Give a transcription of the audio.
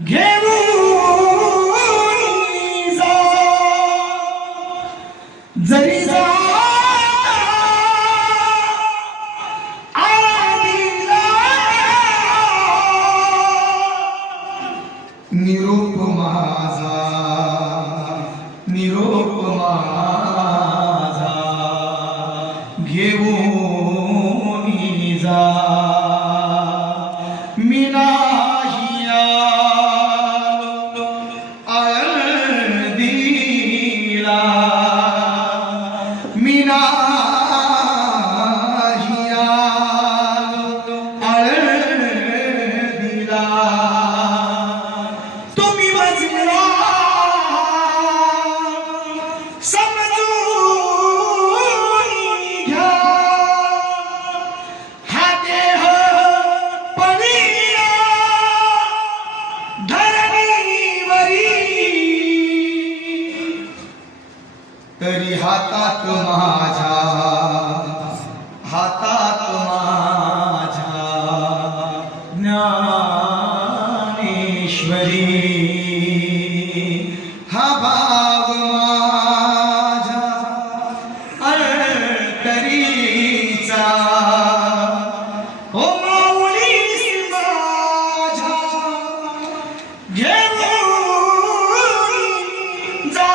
घेऊन जा जरी जा आदिला निरोप माझा निरोप माझा घेऊन जा मी नाही आलो आळंदीला मी नाही आलो आळंदीला तुम्ही वाचला समजून घ्या हा देह पडिला धरणीवरी तरी हातात माझ्या ज्ञानेश्वरी हा भाव माझ्या अंतरीचा ओ माऊली माझ्या घेऊन जा